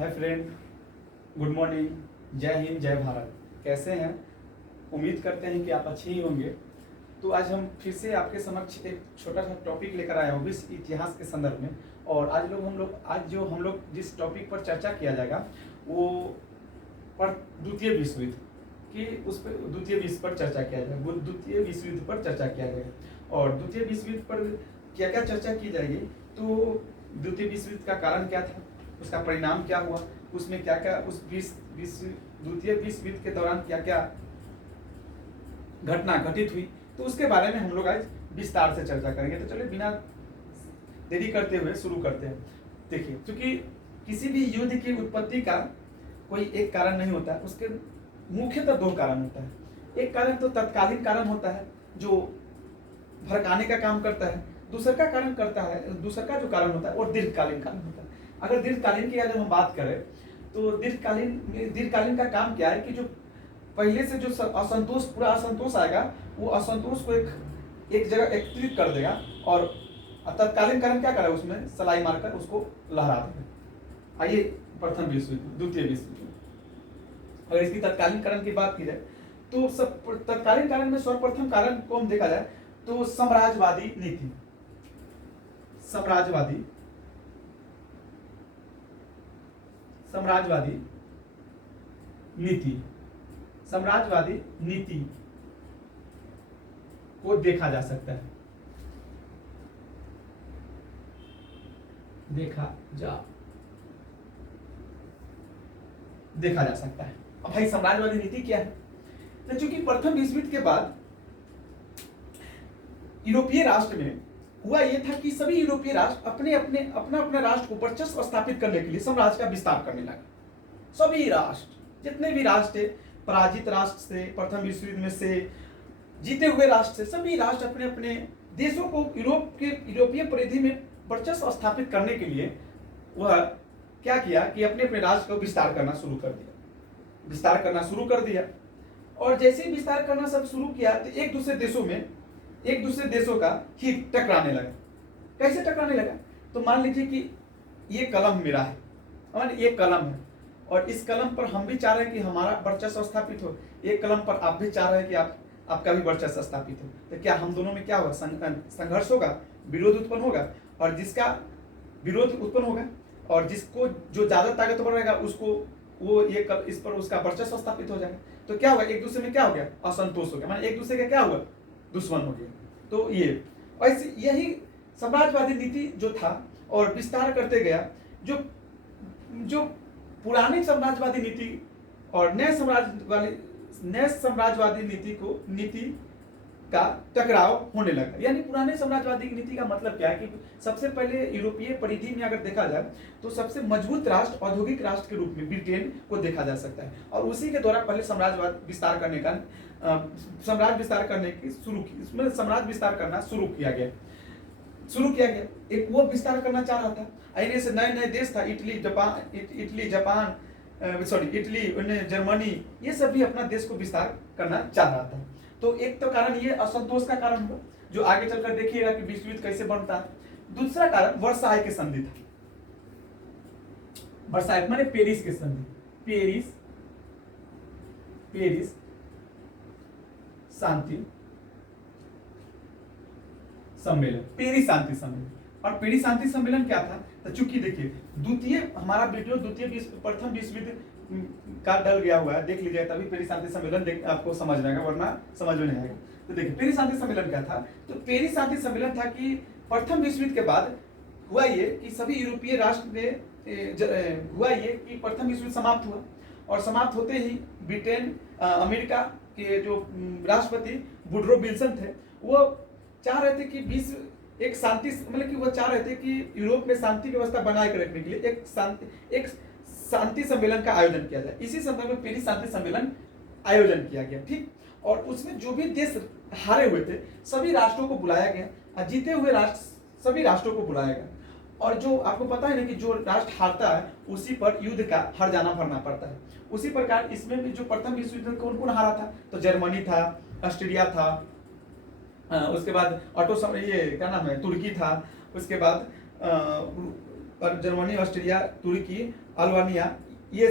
Hi friend, good morning, जय हिंद, जय भारत। कैसे हैं? उम्मीद करते हैं कि आप अच्छे ही होंगे। तो आज हम फिर से आपके समक्ष एक छोटा सा टॉपिक लेकर आए हैं विश्व इतिहास के संदर्भ में। और आज जो हम लोग जिस टॉपिक पर चर्चा किया जाएगा वो पर द्वितीय विश्व युद्ध की उस पर द्वितीय विश्व पर चर्चा किया जाएगा, वो द्वितीय विश्व युद्ध पर चर्चा किया जाएगा। और द्वितीय विश्व युद्ध पर क्या क्या चर्चा की जाएगी, तो द्वितीय विश्व युद्ध का कारण क्या था, उसका परिणाम क्या हुआ, उसमें क्या क्या उस द्वितीय विश्व युद्ध के दौरान क्या क्या घटना घटित हुई, तो उसके बारे में हम लोग आज विस्तार से चर्चा करेंगे। तो चलिए बिना देरी करते हुए शुरू करते हैं। देखिए, क्योंकि किसी भी युद्ध की उत्पत्ति का कोई एक कारण नहीं होता है, उसके मुख्यतः दो कारण होता है। एक कारण तो तत्कालीन कारण होता है जो भड़काने का काम करता है, दूसरा का जो कारण होता है वो दीर्घकालीन कारण होता है। अगर दीर्घकालीन की अगर हम बात करें तो दीर्घकालीन का काम क्या है कि जो पहले से जो पूरा असंतोष आएगा, वो असंतोष को एक जगह एकत्रित कर देगा और तत्कालीन कारण क्या करेगा, उसमें सलाई मारकर उसको लहरा देगा। आइए प्रथम विश्व युद्ध, द्वितीय विश्व युद्ध, अगर इसकी तत्कालीन कारण की बात की जाए तो तत्कालीन कारण में सर्वप्रथम कारण को हम देखा जाए तो साम्राज्यवादी नीति। साम्राज्यवादी नीति को देखा जा सकता है, देखा जा सकता है। अब भाई साम्राज्यवादी नीति क्या है? तो चूंकि प्रथम विश्व युद्ध के बाद यूरोपीय राष्ट्र में हुआ यह था कि सभी यूरोपीय राष्ट्र अपना राष्ट्र को वर्चस्व स्थापित करने के लिए साम्राज्य का विस्तार करने लगे। सभी राष्ट्र, जितने भी राष्ट्र थे, पराजित राष्ट्र से, प्रथम विश्व युद्ध में से, जीते हुए राष्ट्र से, सभी राष्ट्र अपने अपने देशों को यूरोपीय परिधि में वर्चस्व स्थापित करने के लिए वह क्या किया कि अपने अपने राष्ट्र को विस्तार करना शुरू कर दिया। और जैसे ही विस्तार करना सब शुरू किया तो एक दूसरे देशों का हित टकराने लगा। कैसे टकराने लगा? तो मान लीजिए कि ये कलम मेरा है, ये कलम है, और इस कलम पर हम भी चाह रहे हैं कि हमारा वर्चस्व स्थापित हो, एक कलम पर आप भी चाह रहे हैं कि आपका भी वर्चस्व स्थापित हो। तो क्या हम दोनों में क्या होगा? संघर्ष होगा, विरोध उत्पन्न होगा, और जिसका विरोध उत्पन्न होगा और जिसको जो ज्यादा ताकतवर रहेगा उसको इस पर उसका वर्चस्व स्थापित हो जाएगा। तो क्या होगा? एक दूसरे में क्या हो गया? असंतोष हो गया, माने एक दूसरे का क्या हुआ? दुश्मन हो गया। तो ये ऐसे यही साम्राज्यवादी नीति जो था और विस्तार करते गया, जो पुरानी साम्राज्यवादी नीति और नए साम्राज्यवादी नीति का टकराव होने लगा। यानी पुराने साम्राज्यवादी नीति का मतलब क्या है कि सबसे पहले यूरोपीय परिधि में अगर देखा जाए तो सबसे मजबूत राष्ट्र, औद्योगिक राष्ट्र के रूप में ब्रिटेन को देखा जा सकता है, और उसी के द्वारा पहले साम्राज्य विस्तार करना शुरू किया गया। एक वो विस्तार करना चाह रहा था। ऐसे से नए देश था, इटली, जर्मनी, ये सब भी अपना देश को विस्तार करना चाह रहा था। तो एक तो कारण ये असंतोष का कारण हुआ, जो आगे चलकर देखिएगा कि विश्व युद्ध कैसे बनता है। दूसरा कारण वर्साई की संधि था। वर्साई माने पेरिस की संधि, पेरिस शांति सम्मेलन। और पेरिस शांति सम्मेलन क्या था? तो चूंकि देखिए हमारा वीडियो प्रथम विश्व युद्ध का डल गया हुआ है, देख लीजिए, तभी पेरिस शांति सम्मेलन आपको समझ में आएगा, वरना समझ में नहीं आएगा। तो देखिए पेरिस शांति सम्मेलन क्या था? तो पेरिस शांति सम्मेलन था कि प्रथम विश्व युद्ध के बाद हुआ ये कि सभी यूरोपीय राष्ट्र में प्रथम विश्व युद्ध समाप्त हुआ, और समाप्त होते ही ब्रिटेन, अमेरिका के जो राष्ट्रपति वुडरो विल्सन थे, वो चाह रहे थे कि विश्व एक शांति, मतलब कि वो चाह रहे थे कि यूरोप में शांति व्यवस्था बनाए रखने के लिए एक शांति सम्मेलन का आयोजन किया जाए। इसी संदर्भ में पेरिस शांति सम्मेलन आयोजन किया गया, ठीक। और उसमें जो भी देश हारे हुए थे सभी राष्ट्रों को बुलाया गया, और जीते हुए सभी राष्ट्रों को बुलाया गया। और जो आपको पता है ना कि जो राष्ट्र हारता है उसी पर युद्ध का हर्जाना भरना पड़ता है। उसी प्रकार इसमें भी जो प्रथम विश्व युद्ध कौन कौन हारा था? तो जर्मनी था, ऑस्ट्रेलिया था, उसके बाद तुर्की था, उसके बाद और जर्मनी, ऑस्ट्रिया, तुर्की, अल्बानिया, ये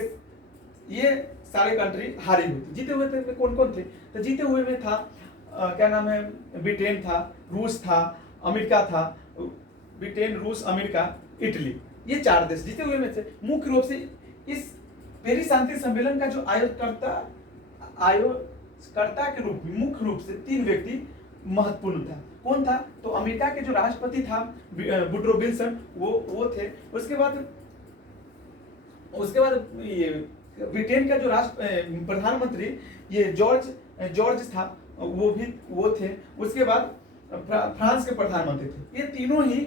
सारे कंट्री हारी हुई थी। जीते हुए थे कौन कौन थे? तो जीते हुए में था क्या नाम है, ब्रिटेन था, रूस था, अमेरिका था। ब्रिटेन, रूस, अमेरिका, इटली, ये 4 देश जीते हुए में थे। मुख्य रूप से इस पेरिस शांति सम्मेलन का जो आयोजकर्ता के रूप में मुख्य रूप से 3 व्यक्ति महत्वपूर्ण था। कौन था? तो अमेरिका के जो राष्ट्रपति था वुडरो विल्सन, वो थे। उसके बाद ये ब्रिटेन का जो प्रधानमंत्री ये जॉर्ज था, वो थे। उसके बाद फ्रांस के प्रधानमंत्री थे। ये तीनों ही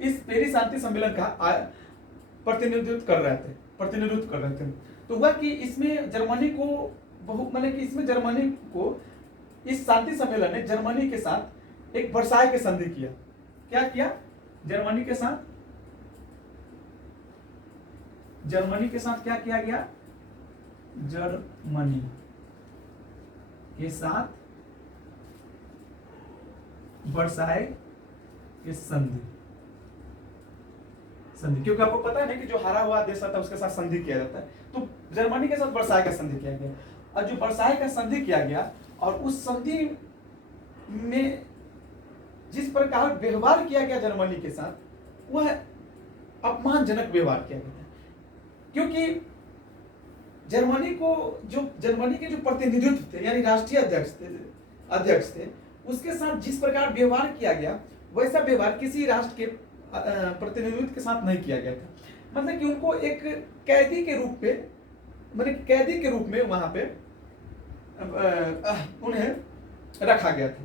इस पेरिस शांति सम्मेलन का प्रतिनिधित्व कर रहे थे। तो हुआ कि इसमें जर्मनी को इस शांति सम्मेलन ने जर्मनी के साथ एक वर्साई के संधि किया। क्या किया? जर्मनी के साथ क्या किया गया? जर्मनी के साथ वर्साई के संधि, क्योंकि आपको पता है ना कि जो हारा हुआ देश था उसके साथ संधि किया जाता है। तो जर्मनी के साथ वर्साई का संधि किया गया, और जो वर्साई का संधि किया गया और उस संधि में जिस प्रकार व्यवहार किया गया जर्मनी के साथ, वह अपमानजनक व्यवहार किया गया था। क्योंकि जर्मनी के जो प्रतिनिधित्व थे, यानी राष्ट्रीय अध्यक्ष थे, उसके साथ जिस प्रकार व्यवहार किया गया, वैसा व्यवहार किसी राष्ट्र के प्रतिनिधित्व के साथ नहीं किया गया था। मतलब कि उनको एक कैदी के रूप में वहां पे उन्हें रखा गया था।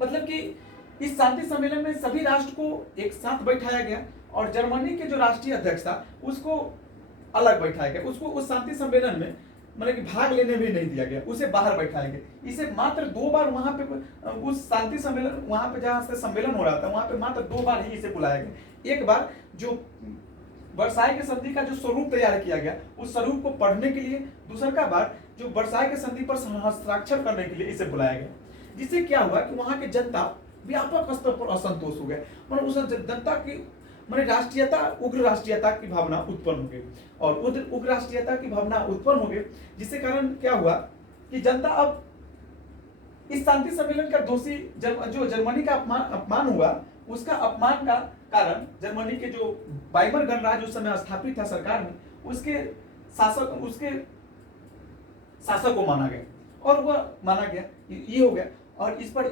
मतलब कि इस शांति सम्मेलन में सभी राष्ट्र को एक साथ बैठाया गया, और जर्मनी के जो राष्ट्रीय अध्यक्ष था उसको अलग बैठाया गया। उसको उस शांति सम्मेलन में मतलब कि भाग लेने भी नहीं दिया गया, उसे बाहर बैठाया गया। इसे मात्र 2 बार वहां पे उस शांति सम्मेलन, वहां पे जहां से सम्मेलन हो रहा था, वहां पे मात्र 2 बार ही इसे बुलाया गया। एक बार जो वर्साई के संधि का जो स्वरूप तैयार किया गया, उस स्वरूप को पढ़ने के लिए। दूसरा बार जो वर्साई के संधि पर हस्ताक्षर करने के लिए इसे बुलाया गया। जिससे क्या हुआ कि वहां की जनता व्यापक स्तर पर असंतोष हो गया। मतलब उस जनता की उग्र राष्ट्रीयता की भावना उत्पन्न हो गई, और उग्र राष्ट्रीयता की भावना उत्पन्न हो गई, जिससे कारण क्या हुआ कि जनता अब इस शांति सम्मेलन का दोषी जो जर्मनी का अपमान हुआ, उसका अपमान का कारण जर्मनी के जो वाइमर गणराज्य उस समय स्थापित था सरकार में, उसके शासक को माना गया, और वह माना गया, ये हो गया। और इस पर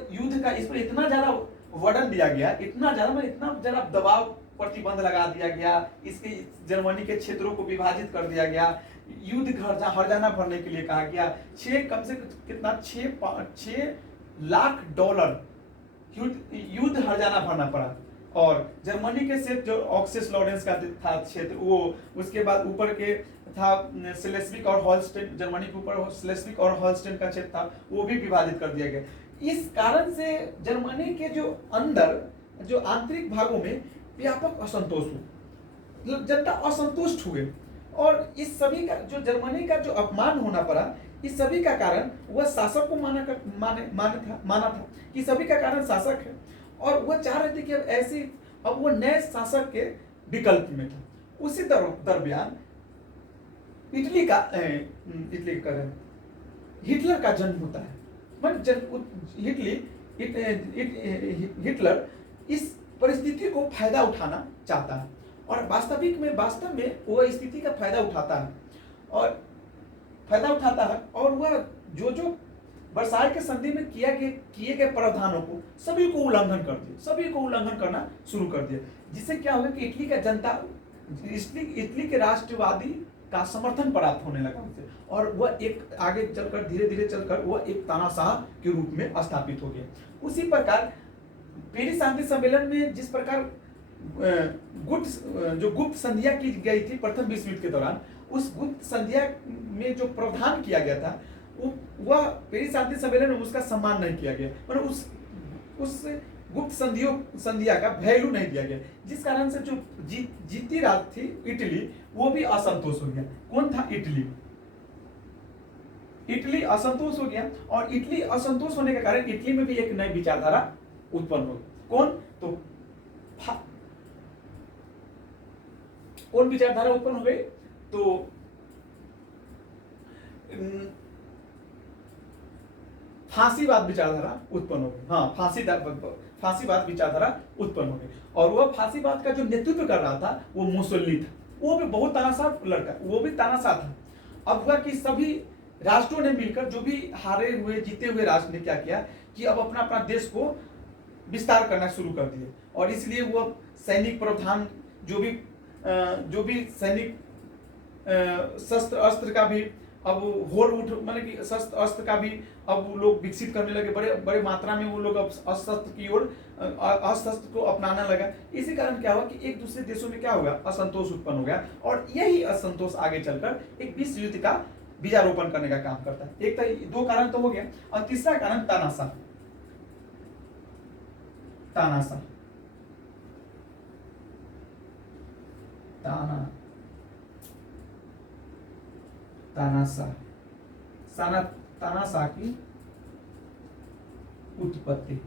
इतना ज्यादा वर्डन दिया गया, इतना ज्यादा दबाव, प्रतिबंध लगा दिया गया, इसके जर्मनी के क्षेत्रों को विभाजित कर दिया गया, युद्ध हर्जाना भरने के लिए कहा गया। 6 लाख डॉलर युद्ध हर्जाना भरना पड़ा। और जर्मनी के क्षेत्र जो ऑक्सेस लॉरेंस का था क्षेत्र, वो उसके बाद ऊपर के था स्लेस्विक और हॉलस्टेन, जर्मनी के ऊपर स्लेस्विक और हॉलस्टेन का क्षेत्र था, वो भी विभाजित कर दिया गया। इस कारण से जर्मनी के जो आंतरिक भागों में व्यापक असंतोष हुआ, जनता असंतुष्ट हुए, और इस सभी का जो जर्मनी का जो अपमान होना पड़ा, इस सभी का कारण वह शासक को माना था कि सभी का कारण शासक है, और वह चाह रहे थे कि अब वो नए शासक के विकल्प में था। उसी दरमियान हिटलर का जन्म होता है। हिटलर इस परिस्थिति को फायदा उठाना चाहता है, और वास्तव में वह स्थिति का फायदा उठाता है, और वह जो वर्साई के संधि में किए गए प्रावधानों को सभी को उल्लंघन करना शुरू कर दिया। जिससे क्या होगा कि इटली के राष्ट्रवादी का समर्थन प्राप्त होने लगा उसे, और वह एक आगे चलकर धीरे चलकर वह एक तानाशाह के रूप में स्थापित हो गया। उसी प्रकार पेरिस शांति सम्मेलन में जिस प्रकार गुप्त संधिया की गई थी प्रथम विश्व युद्ध के दौरान, उस गुप्त संधिया में जो प्रावधान किया गया था, वह पेरिस शांति सम्मेलन में उसका सम्मान नहीं किया गया, मतलब उस गुप्त संधिया का वैल्यू नहीं दिया गया, जिस कारण से जो जीती राज्य थी इटली, वो भी असंतोष हो गया। कौन था? इटली असंतोष हो गया, और इटली असंतोष होने के कारण इटली में भी एक नई विचारधारा उत्पन्न हो गई। कौन? तो कौन विचारधारा उत्पन्न हो गई? तो फांसीवाद विचारधारा उत्पन्न हो गई। हाँ, फांसीवाद विचारधारा उत्पन्न हो गई। और वह फांसीवाद का जो नेतृत्व कर रहा था वो मुसोलिनी था। वो भी बहुत तानाशाह लड़का, वो भी तानाशाह था। अब हुआ कि सभी राष्ट्रों ने मिलकर, जो भी हारे हुए जीते हुए राष्ट्र ने क्या किया कि अब अपना अपना देश को विस्तार करना शुरू कर दिए। और इसलिए वो सैनिक प्रावधान, जो भी सैनिक शस्त्र अस्त्र का भी अब होड़ उठ, मतलब कि शस्त्र अस्त्र का भी अब वो लोग विकसित करने लगे। बड़े बड़े मात्रा में वो लोग अब अस्त्र की ओर, अस्त्र को अपनाने लगा। इसी कारण क्या हुआ कि एक दूसरे देशों में क्या हो गया, असंतोष उत्पन्न हो गया। और यही असंतोष आगे चलकर एक विश्व युद्ध का बीजारोपण करने का काम करता है। एक तो दो कारण तो हो गया, और तीसरा कारण तानाशाह। तानाशाह तानाशाह की उत्पत्ति।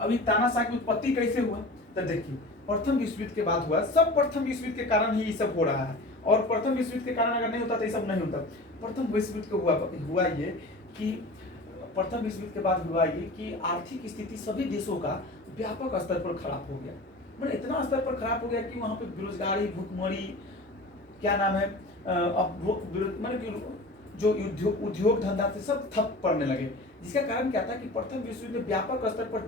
अभी तानाशाह की उत्पत्ति कैसे हुआ? तो देखिए, प्रथम विश्व युद्ध के बाद हुआ। सब प्रथम विश्व युद्ध के कारण ही ये सब हो रहा है। और प्रथम विश्व युद्ध के कारण अगर नहीं होता तो ये सब नहीं होता। प्रथम विश्व युद्ध को हुआ ये कि प्रथम विश्व युद्ध के बाद हुआ ये कि आर्थिक स्थिति सभी देशों का व्यापक स्तर पर खराब हो गया। मतलब इतना स्तर पर खराब हो गया कि वहां पे बेरोजगारी, भुखमरी, क्या नाम है, मतलब कि जो उद्योग धंधा थे सब ठप पड़ने लगे। जिसका कारण क्या था कि प्रथम विश्व युद्ध में व्यापक स्तर पर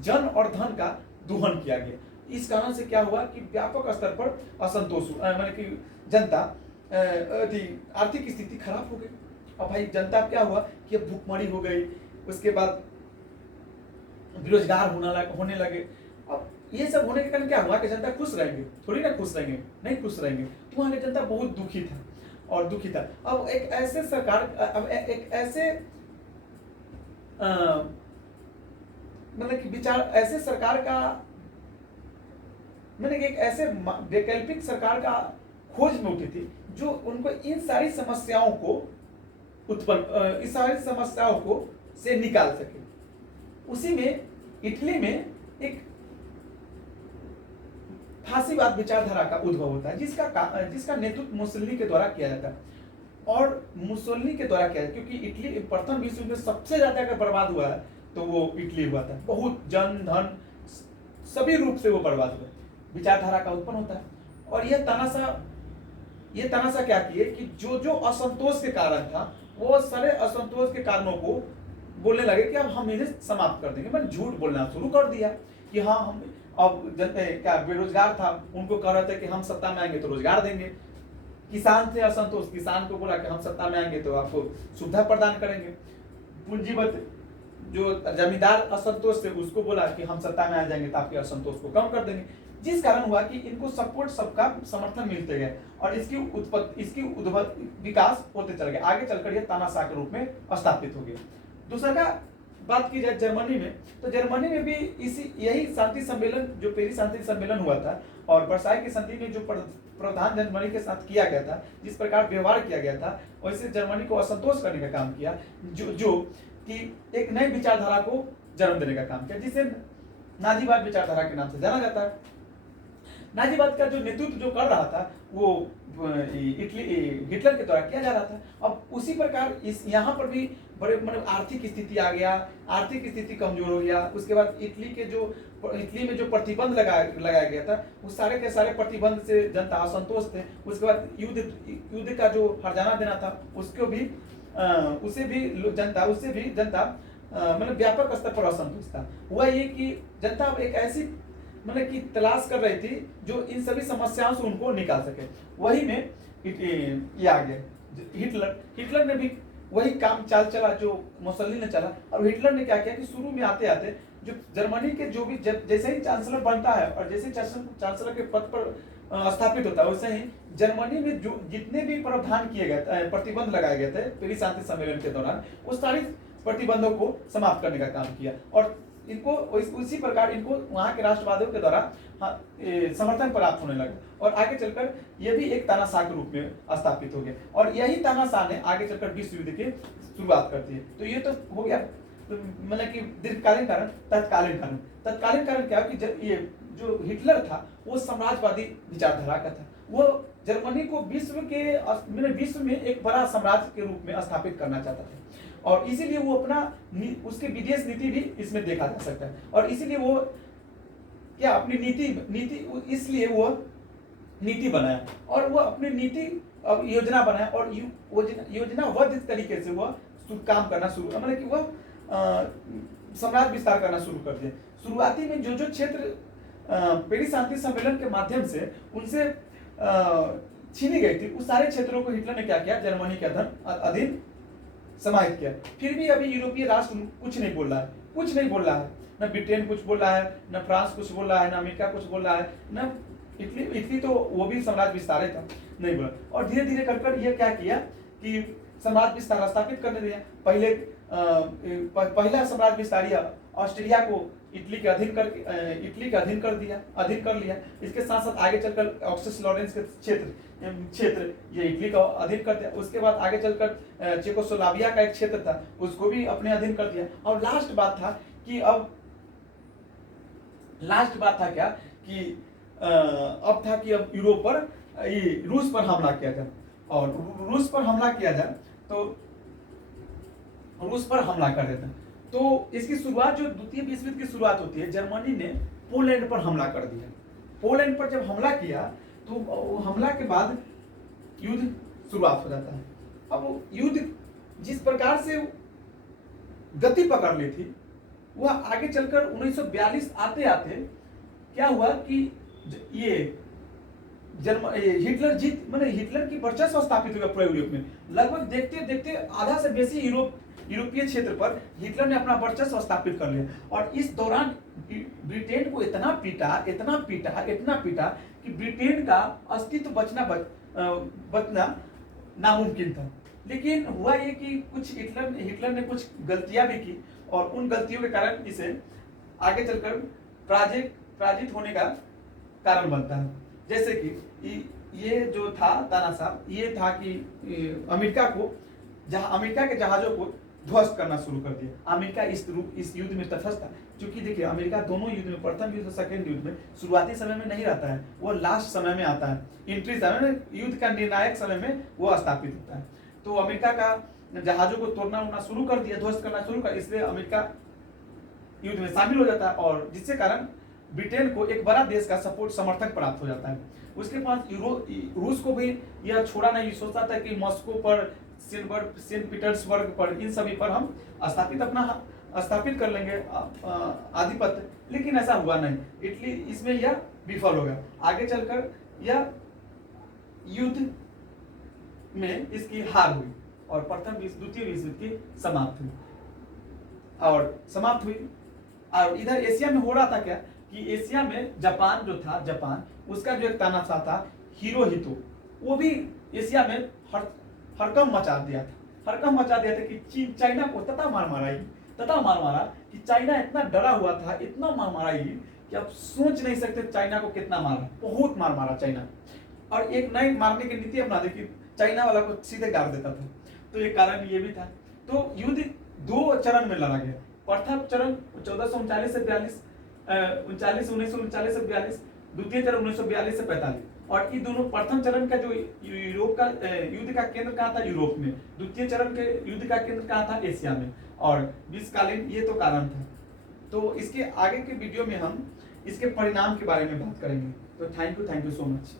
जन और धन का दोहन किया गया। इस कारण से क्या हुआ कि व्यापक स्तर पर असंतोष, मतलब कि जनता, आर्थिक स्थिति खराब हो गई। अब भाई जनता क्या हुआ कि भुखमरी हो गई, उसके बाद बेरोजगार होने लगे। अब ये सब होने के कारण क्या हुआ कि जनता खुश रहेंगे? थोड़ी ना खुश रहेंगे, नहीं खुश रहेंगे। तो वहां की जनता बहुत दुखी था और दुखी था। अब एक ऐसे सरकार, अब एक ऐसे मतलब कि विचार, ऐसे सरकार का, मैंने एक ऐसे वैकल्पिक सरकार का खोज में उठी थी जो उनको इन सारी समस्याओं को इस सारी समस्याओं को से निकाल सके। उसी में इटली में एक फांसीवाद विचारधारा का उद्भव होता है, जिसका नेतृत्व मुसोलिनी के द्वारा किया जाता है। और मुसोलिनी के द्वारा किया, क्योंकि इटली प्रथम विश्व युद्ध में सबसे ज्यादा अगर बर्बाद हुआ है तो वो इटली हुआ था। बहुत जन धन सभी रूप से वो बर्बाद हुआ। विचारधारा का उत्पन्न होता है। और यह तानाशाह क्या किए कि जो असंतोष के कारण था, वो सारे असंतोष के कारणों को बोलने लगे कि अब हम इन्हें समाप्त कर देंगे। मैंने झूठ बोलना शुरू कर दिया कि हाँ, हम अब क्या बेरोजगार था, उनको कह रहे थे कि हम सत्ता में आएंगे तो रोजगार देंगे। किसान थे असंतोष, किसान को बोला कि हम सत्ता में आएंगे तो आपको सुविधा प्रदान करेंगे। पूंजीपति जो जमींदार असंतोष थे, उसको बोला कि हम सत्ता में आ जाएंगे तो आपके असंतोष को कम कर देंगे। जिस कारण हुआ कि इनको सपोर्ट, सबका समर्थन मिलते गए और इसकी विकास होते चल गया। आगे चलकर यह तानाशाह के रूप में स्थापित हो गया। दूसरा का बात की जाए जर्मनी में, तो जर्मनी में भी यही शांति सम्मेलन, जो पेरिस शांति सम्मेलन हुआ था और वर्साई की संधि में जो प्रावधान जर्मनी के साथ किया गया था, जिस प्रकार व्यवहार किया गया था, वैसे जर्मनी को असंतोष करने का काम किया, जो कि एक नई विचारधारा को जन्म देने का काम किया, जिसे नाजीवाद विचारधारा के नाम से जाना जाता है। नाजीवाद का जो नेतृत्व जो कर रहा था वो हिटलर के द्वारा किया जा रहा था। अब उसी प्रकार यहाँ पर भी बड़े, मतलब आर्थिक स्थिति आ गया, आर्थिक स्थिति कमजोर हो गया। उसके बाद इटली में जो प्रतिबंध लगाया गया था, उस सारे के सारे प्रतिबंध से जनता असंतोष थे। उसके बाद युद्ध का जो हर्जाना देना था, उससे भी जनता मतलब व्यापक स्तर पर असंतोष था। हुआ ये कि जनता एक ऐसी, मतलब कि तलाश कर रही थी जो इन सभी समस्याओं से उनको निकाल सके। वही में ये आ गया हिटलर ने भी वही काम चाल चला जो मुसोलिनी ने चला। और हिटलर ने क्या किया कि शुरू में आते आते जो जर्मनी के जो भी जैसे ही चांसलर बनता है और जैसे चांसलर के पद पर स्थापित होता है, वैसे ही जर्मनी में जो जितने भी प्रावधान किए गए, प्रतिबंध लगाए गए थे पेरिस शांति सम्मेलन के दौरान, उस सारी प्रतिबंधों को समाप्त करने का काम किया। और इनको उसी प्रकार इनको वहां के राष्ट्रवादियों के द्वारा समर्थन प्राप्त होने लगा और आगे चलकर यह भी एक तानाशाह के रूप में स्थापित हो गया। और यही तानाशाह ने आगे चलकर विश्व युद्ध की शुरुआत कर दी। तो ये तो हो गया, मतलब कि दीर्घकालीन कारण। तत्कालीन कारण क्या कि ये जो हिटलर था वो साम्राज्यवादी विचारधारा का था। वो जर्मनी को विश्व में एक बड़ा साम्राज्य के रूप में स्थापित करना चाहता था, और इसीलिए वो उसके विदेश नीति भी इसमें देखा जा सकता है। और इसीलिए वो क्या अपनी नीति इसलिए वो नीति बनाया, और वो अपनी नीति अब योजना बनाया, और योजनाबद्ध तरीके से वो काम करना शुरू, मतलब कि वो साम्राज्य विस्तार करना शुरू कर दिया। शुरुआती में जो क्षेत्र पेरिस शांति सम्मेलन के माध्यम से उनसे छीनी गई थी, उस सारे क्षेत्रों को हिटलर ने क्या किया, जर्मनी के अधीन समाहित किया। फिर भी अभी यूरोपीय राष्ट्र कुछ नहीं बोल रहा है, न ब्रिटेन कुछ बोल रहा है, न फ्रांस कुछ बोल रहा है, न अमेरिका कुछ बोल रहा है, न इटली तो वो भी साम्राज्य विस्तार था, नहीं बोला। और धीरे धीरे कर ये क्या किया कि साम्राज्य विस्तार स्थापित करने दिया। पहला साम्राज्य विस्तारी ऑस्ट्रिया को इटली के अधीन कर लिया। इसके साथ साथ आगे चलकर ऑक्सस लॉरेंस के क्षेत्र ये इटली का अधीन कर दिया। उसके बाद आगे चलकर चेकोस्लोवाकिया का एक क्षेत्र था, उसको भी अपने अधीन कर दिया। और लास्ट बात था कि अब यूरोप पर रूस पर हमला किया जाए, और रूस पर हमला किया जाए तो रूस पर हमला कर देता। तो इसकी शुरुआत जो द्वितीय विश्व युद्ध की शुरुआत होती है, जर्मनी ने पोलैंड पर हमला कर दिया। पोलैंड पर जब हमला किया तो हमला के बाद युद्ध शुरुआत हो जाता है। अब युद्ध जिस प्रकार से गति पकड़ ली थी, वह आगे चलकर 1942 आते आते क्या हुआ कि ये हिटलर की वर्चस्व स्थापित हुआ पूरे यूरोप में। लगभग देखते देखते आधा से बेसी यूरोपीय क्षेत्र पर हिटलर ने अपना वर्चस्व स्थापित कर लिया। और इस दौरान ब्रिटेन को इतना पीटा कि ब्रिटेन का अस्तित्व बचना नामुमकिन था। लेकिन हुआ ये कि कुछ हिटलर ने कुछ गलतियां भी की, और उन गलतियों के कारण इसे आगे चलकर पराजित होने का कारण बनता है। जैसे कि ये जो था तानाशाह, ये था कि अमेरिका के जहाजों को ध्वस्त करना शुरू कर दिया। अमेरिका इस युद्ध में तटस्थ था, क्योंकि देखिए अमेरिका दोनों युद्ध में, प्रथम युद्ध और सेकंड युद्ध में शुरुआती समय में नहीं रहता है, वो लास्ट समय में आता है। एंट्री समय में, युद्ध का निर्णायक समय में वो स्थापित होता है। तो अमेरिका का जहाजों को तोड़ना शुरू कर दिया, ध्वस्त करना शुरू कर, इसलिए अमेरिका युद्ध में शामिल हो जाता है, और जिसके कारण ब्रिटेन को एक बड़ा देश का समर्थक प्राप्त हो जाता है। उसके पास रूस को भी यह छोड़ा नहीं, सोचता था कि मॉस्को पर, सेंट पीटर्सबर्ग पर, इन सभी पर हम स्थापित कर लेंगे आधिपत्य, लेकिन ऐसा हुआ नहीं। इटली इसमें यह विफल हो गया। आगे चलकर यह युद्ध में इसकी हार हुई, और द्वितीय विश्व युद्ध की समाप्त हुई। और इधर एशिया में हो रहा था क्या कि एशिया में जापान उसका जो एक तानाशाह था हिरोहितो, वो भी एशिया में हड़कंप मचा दिया था कि चाइना को तथा मार मारा कि चाइना इतना डरा हुआ था, इतना मार मारा ही कि आप सोच नहीं सकते चाइना को कितना मारा, बहुत मार मारा चाइना। और एक नई मारने की नीति अपना दी कि चाइना वाला को सीधे गाड़ देता था। तो ये कारण ये भी था। तो युद्ध 2 चरण में लड़ा गया। प्रथम चरण 1939 से 42, द्वितीय चरण 1942 से 45। और ये दोनों, प्रथम चरण का जो यूरोप का युद्ध का केंद्र कहाँ था, यूरोप में। द्वितीय चरण के युद्ध का केंद्र कहाँ था, एशिया में। और विश्वकालीन ये तो कारण था। तो इसके आगे के वीडियो में हम इसके परिणाम के बारे में बात करेंगे। तो थैंक यू सो मच।